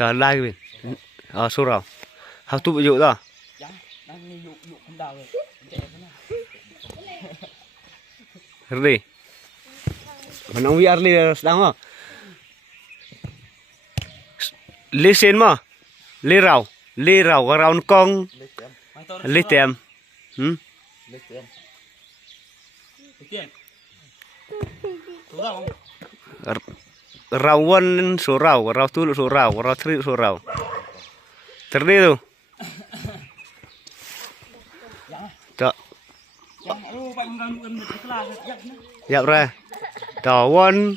ta lai bên số rau học tu ví dụ đó đi mình ông VR đi đang không lê sen mà lê rau cái rau con lê tem rau one số rau tu số rau three số rau terdiri tu tak siap ra dah one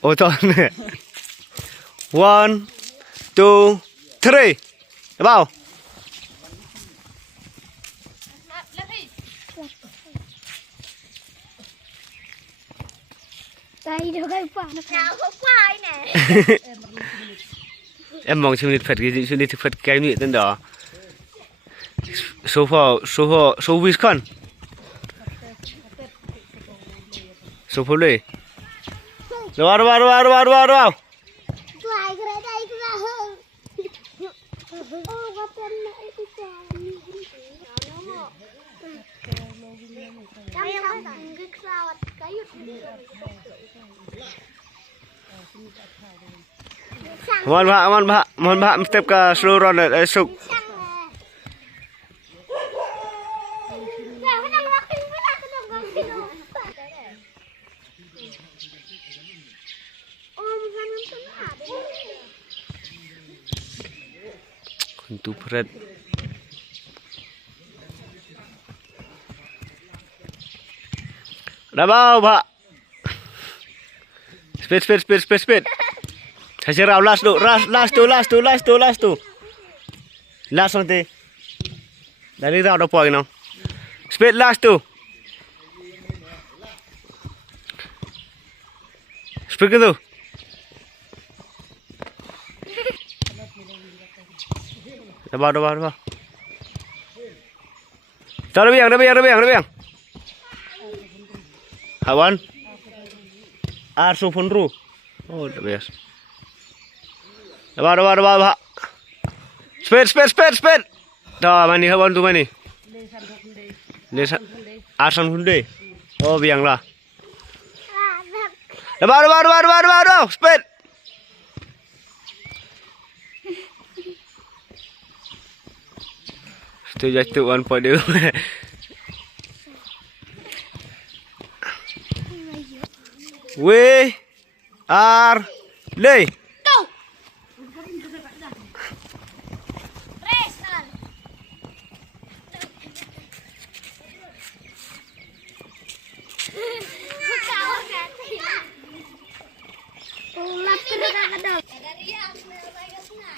oh tak one two three bao Đây đâu cái quả nó nào có quái nè. Em mong chừng phật cái chừng phật cái nhụy tên đó. So Wisconsin. So Pole. Đâu. Quái cái đây cái ra hơn. Ô có tên này cái trò. Mohon pak, step ke seluruh esok. Kuntu berat. Dah bau pak. Speed. Kasih rau last tu. Last nanti. Dari rau dah puas kena. Speed last tu. Speed ke tu. Dah bau. Dah biang. Kawan. Arsu pun ru. Oh, dah bias. Dah bau. Speed. Dah mani kawan tu mani. Arsan hunde. Oh, biang lah. Dah bau. Speed. Tu jatuh one point dia. We are lay. Go. Race kan. Ulat kadang-kadang. Cuma.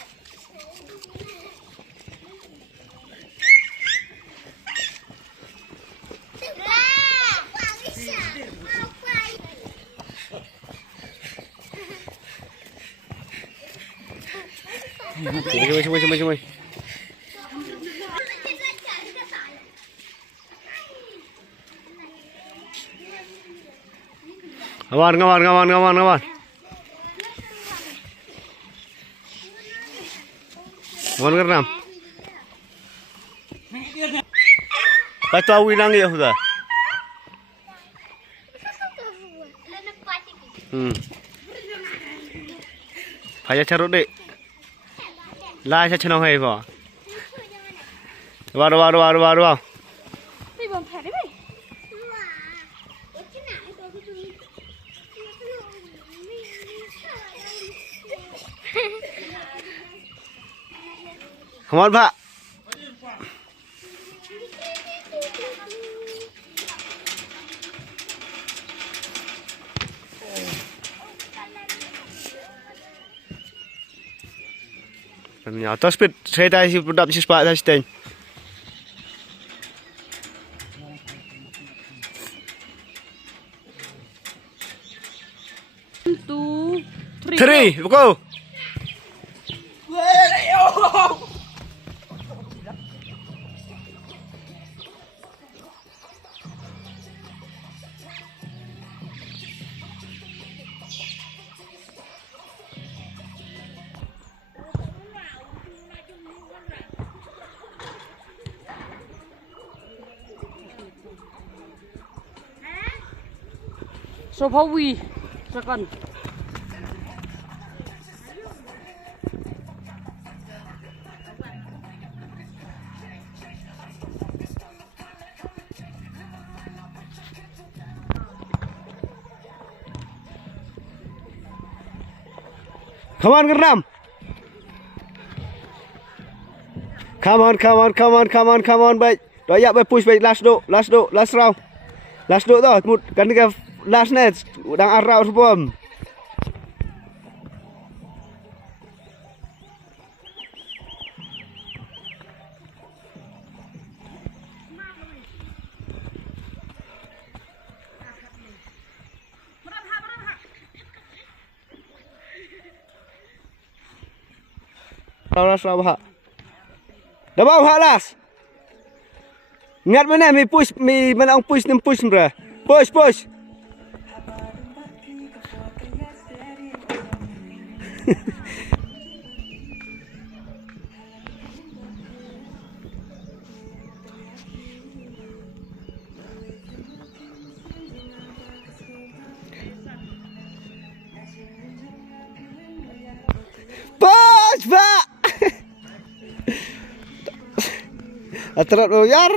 Kawan. Kawan kerenam. Kau tahu inang ya sudah. Payah carut dek. Lai saya cenang hai po. Baru. Đi bom thẻ đấy mày. Come on, Pak. Ternyata speed saya dah si budak si sepak dah stand. 2, 3, go. Sopawi sekan. Come on, Gernam. Come on, come on, come on, come on, come on, baik. Doyak baik push baik last round. Last do tau, mut kan dia last net udang arau sebom. Last bah. Dah bawa las. Ngat mana mi push mi mana push nem push bra. Push. Push, Pak. Atrap lo yar.